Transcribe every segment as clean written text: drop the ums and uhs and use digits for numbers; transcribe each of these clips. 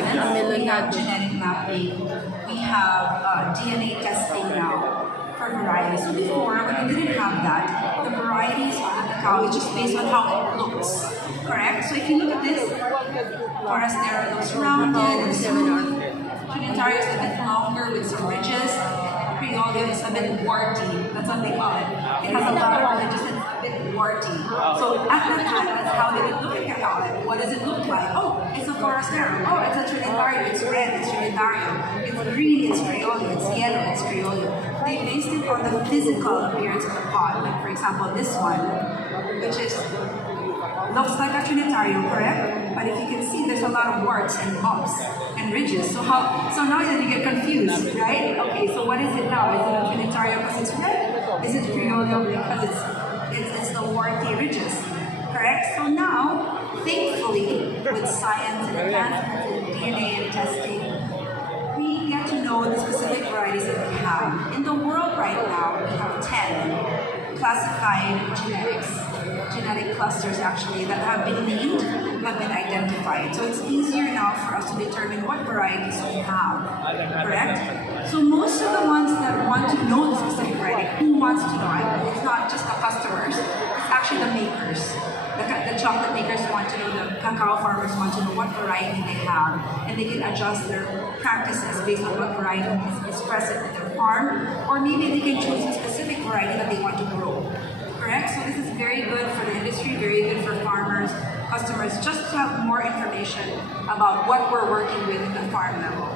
we have natin. genetic mapping, we have DNA testing now for varieties. So before, when we didn't have that, the varieties of the cacao is just based on how it looks, correct? So if you look at this, Forastero looks rounded and smooth, Trinitario is a bit longer with some ridges, Criollo is a bit warty, that's what they call it. It has a lot of ridges and it's a bit warty. So at that time, that's how they would look at cacao. Like, what does it look like? Oh, it's a Forastero. Oh, it's a Trinitario. It's red, it's Trinitario. It's green, it's Criollo. It's yellow, it's Criollo. They based it on the physical appearance of the pod. Like, for example, this one, which is looks like a Trinitario, correct? But if you can see, there's a lot of warts and bumps and ridges. So now then you get confused, right? Okay, so what is it now? Is it a Trinitario because it's red? Is it Criollo because it's the warty ridges? Correct? So now, thankfully, with science and advancements in DNA and testing, we get to know the specific varieties that we have. In the world right now, we have 10 classified genetic clusters actually that have been named, have been identified. So it's easier now for us to determine what varieties we have, correct? So most of the ones that want to know the specific variety, who wants to know? It's not just the customers, it's actually the makers. The chocolate makers want to know, the cacao farmers want to know what variety they have, and they can adjust their practices based on what variety is present in their farm, or maybe they can choose a specific variety that they want to grow. Correct? So this is very good for the industry, very good for farmers, customers, just to have more information about what we're working with at the farm level.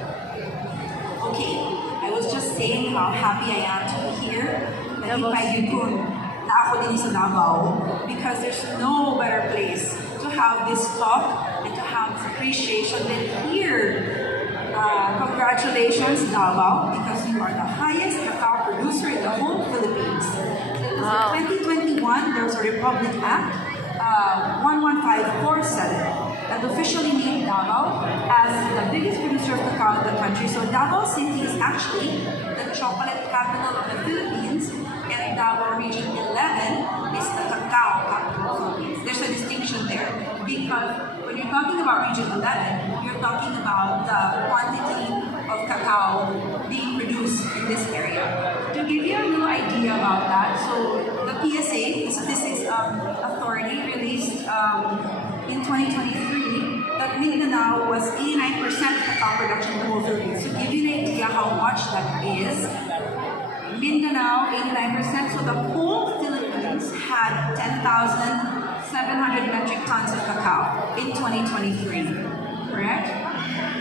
Okay, I was just saying how happy I am to be here. Na ako din sa Davao, because there's no better place to have this talk and to have appreciation than here. Congratulations, Davao, because you are the highest cacao producer in the whole Philippines. Wow. In 2021, there was a Republic Act, 11547, that officially named Davao as the biggest producer of cacao in the country. So Davao City is actually the chocolate capital of the Philippines, and Davao Region 11 is the cacao capital of the Philippines. There's a distinction there, because when you're talking about Region 11, you're talking about the quantity of cacao being produced in this area. To give you a little idea about that, so the PSA, so this is authority released in 2023, that Mindanao was 89% cacao production in the whole Philippines. So to give you an idea how much that is, Mindanao, 89%, so the whole Philippines had 10,700 metric tons of cacao in 2023, correct?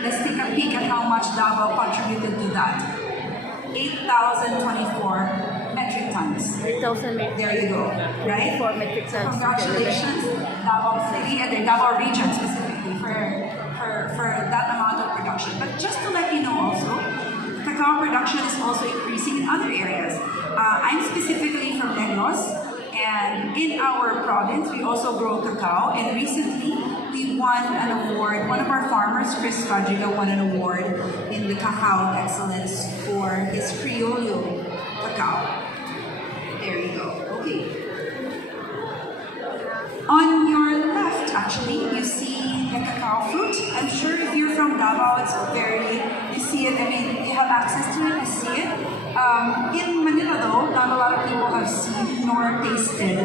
Let's take a peek at how much Davao contributed to that. 8,024 metric tons. 8,000 metric. There you go, right? 4 metric tons. Congratulations, Davao City and the Davao region specifically for that amount of production. But just to let you know also, cacao production is also increasing in other areas. I'm specifically from Negros, and in our province, we also grow cacao. And recently, we won an award. One of our farmers, Chris Fadriga, won an award in the Cacao Excellence for his Criollo cacao. There you go. Okay. On your left, actually, you see the cacao fruit. I'm sure if you're from Davao, it's you see it, I mean, you have access to it, you see it. In Manila though, not a lot of people have seen nor tasted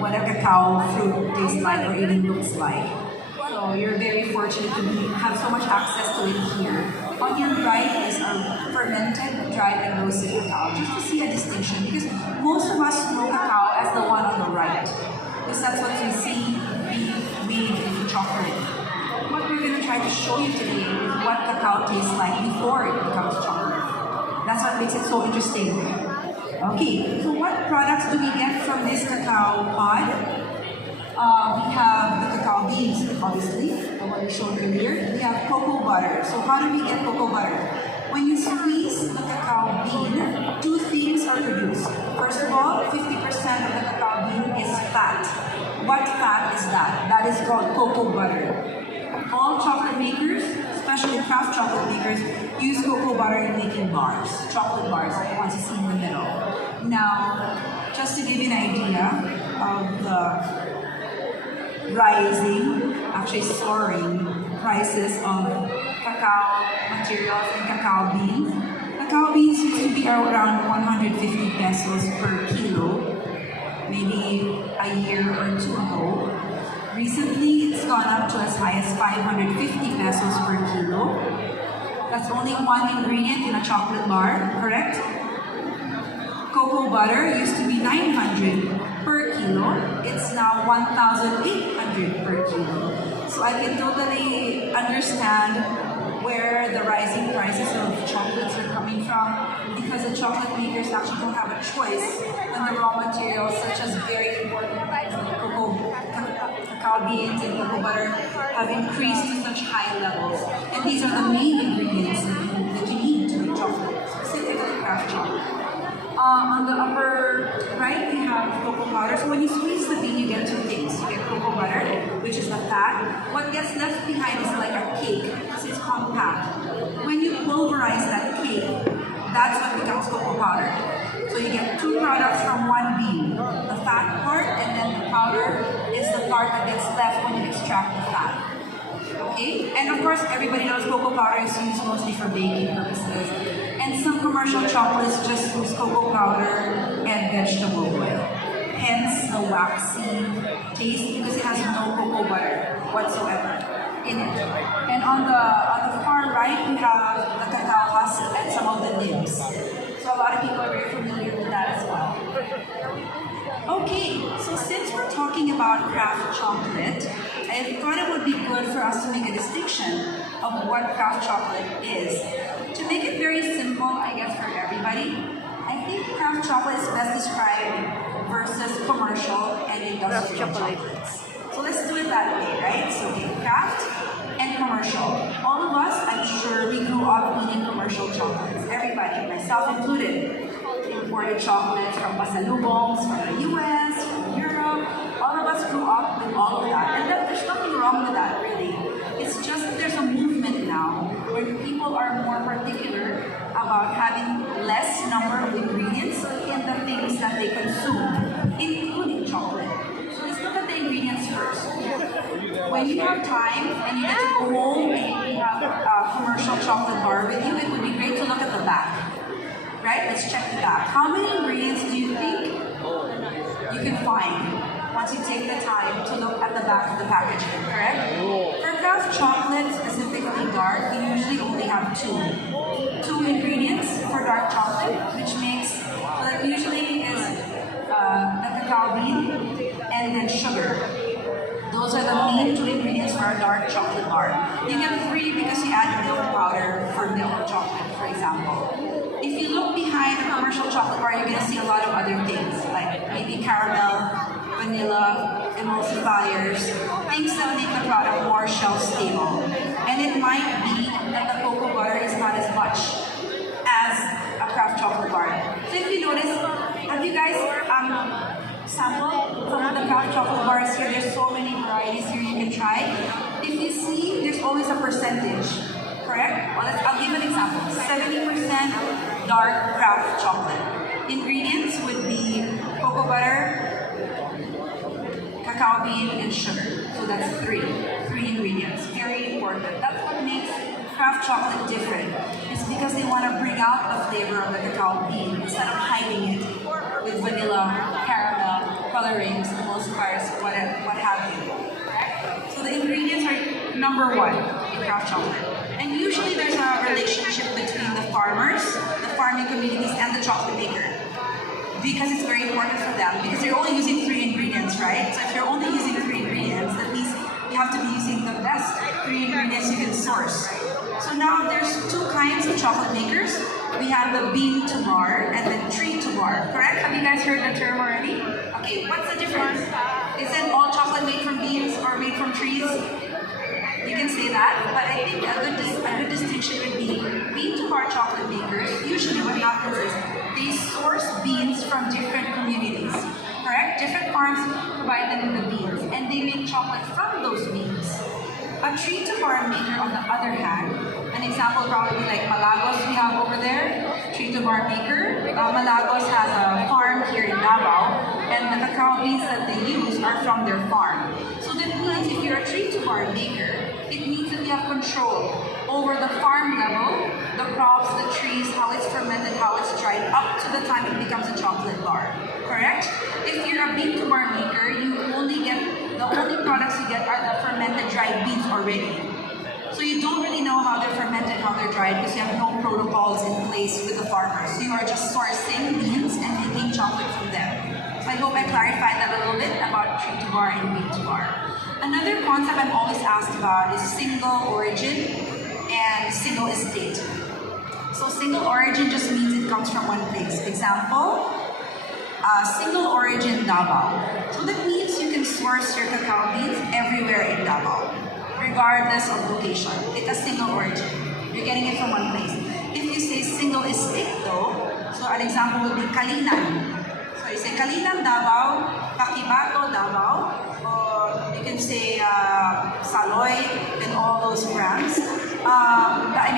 what a cacao fruit tastes like or even looks like. So you're very fortunate to have so much access to it here. On your right is a fermented, dried, and roasted cacao, just to see a distinction, because most of us know cacao as the one on the right, because that's what we see being in chocolate. What we're going to try to show you today is what cacao tastes like before it becomes chocolate. That's what makes it so interesting. Okay, so what products do we get from this cacao pod? We have the cacao beans, obviously, the one we showed earlier. We have cocoa butter. So how do we get cocoa butter? When you squeeze the cacao bean, two things are produced. First of all, 50% of the cacao bean is fat. What fat is that? That is called cocoa butter. All chocolate makers, especially craft chocolate makers, use cocoa butter in making bars, chocolate bars, like the ones you see in the middle. Now, just to give you an idea of the rising, actually soaring prices of cacao materials and cacao beans. Cacao beans used to be around 150 pesos per kilo, maybe a year or two ago. Recently, it's gone up to as high as 550 pesos per kilo. That's only one ingredient in a chocolate bar, correct? Cocoa butter used to be 900 per kilo. It's now 1,800 per kilo. So I can totally understand where the rising prices of chocolates are coming from, because the chocolate makers actually don't have a choice when the raw materials such as very important cacao beans and cocoa butter have increased to such high levels. And these are the main ingredients that you need to make chocolate, specifically craft chocolate. On the upper right, we have cocoa powder. So when you squeeze the bean, you get two things. You get cocoa butter, which is the fat. What gets left behind is like a cake, because it's compact. When you pulverize that cake, that's what becomes cocoa powder. So you get two products from one bean. The fat part, and then the powder is the part that gets left when you extract the fat. Okay? And of course, everybody knows cocoa powder is used mostly for baking purposes. And some commercial chocolates just use cocoa powder and vegetable oil. Hence the waxy taste, because it has no cocoa butter whatsoever in it. And on the far right, we have the cacao husk and some of the nibs. So a lot of people are very familiar with that as well. Okay, so since we're talking about craft chocolate, I thought it would be good for us to make a distinction of what craft chocolate is. To make it very simple, I guess, for everybody, I think craft chocolate is best described versus commercial and industrial chocolates. So let's do it that way, right? So okay, craft and commercial. All of us, I'm sure, we grew up eating commercial chocolates. Everybody, myself included. Imported chocolates from pasalubongs, from the US, from Europe. All of us grew up with all of that. And there's nothing wrong with that, really. It's just that there's a movement now where people are more particular about having less number of ingredients in the things that they consume, including chocolate. So let's look at the ingredients first. When you have time and you get to go home and you have a commercial chocolate bar with you, it would be great to look at the back. Right? Let's check the back. How many ingredients do you think you can find once you take the time to look at the back of the packaging, correct? For craft chocolate, specifically dark, we usually only have two ingredients for dark chocolate, which makes, so that usually is the cacao bean and then sugar. Those are the main two ingredients for a dark chocolate bar. You get three because you add milk powder for milk chocolate, for example. If you look behind a commercial chocolate bar, you're going to see a lot of other things, like maybe caramel, vanilla, emulsifiers, things that make the product more shelf stable. And it might be that the cocoa butter is not as much as a craft chocolate bar. So if you notice, have you guys sampled some of the craft chocolate bars here? There's so many varieties here you can try. If you see, there's always a percentage, correct? Well, I'll give an example. 70% dark craft chocolate. Ingredients would be cocoa butter, cacao bean, and sugar. So that's three ingredients. Very important. That's what makes craft chocolate different. It's because they want to bring out the flavor of the cacao bean instead of hiding it with vanilla, caramel, colorings, emulsifiers, what have you. So the ingredients are number one in craft chocolate. And usually there's a relationship between the farmers, the farming communities, and the chocolate maker. Because it's very important for them, because they're only using three ingredients, right? So if you're only using three ingredients, that means you have to be using the best three ingredients you can source. So now there's two kinds of chocolate makers. We have the bean to bar and the tree to bar, correct? Have you guys heard the term already? Okay, what's the difference? Isn't all chocolate made from beans or made from trees? You can say that, but I think a good distinction would be bean to bar chocolate makers. Usually what happens is they source beans from different communities, correct? Different farms provide them with the beans, and they make chocolate from those beans. A tree to bar maker, on the other hand, an example probably like Malagos we have over there, tree to bar maker. Malagos has a farm here in Davao, and the cacao beans that they use are from their farm. So that means if you're a tree to bar maker, it means that you have control over the farm level, the crops, the trees, how it's fermented, how it's dried, up to the time it becomes a chocolate bar. Correct? If you're a bean to bar maker, the only products you get are the fermented dried beans already. So you don't really know how they're fermented, how they're dried, because you have no protocols in place with the farmers. So you are just sourcing beans and making chocolate from them. So I hope I clarified that a little bit about tree to bar and bean to bar. Another concept I'm always asked about is single origin and single estate. So single origin just means it comes from one place. Example, single origin Davao. So that means you can source your cacao beans everywhere in Davao, regardless of location. It's a single origin. You're getting it from one place. If you say single estate though, so an example would be Kalinan. So you say Kalinan Davao, Pakibato Davao, or you can say Saloy, and all those brands.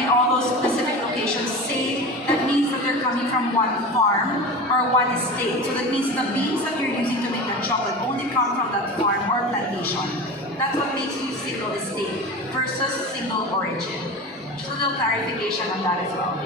All those specific locations say that means that they're coming from one farm or one estate. So that means the beans that you're using to make that chocolate only come from that farm or plantation. That's what makes you single estate versus single origin. Just a little clarification on that as well.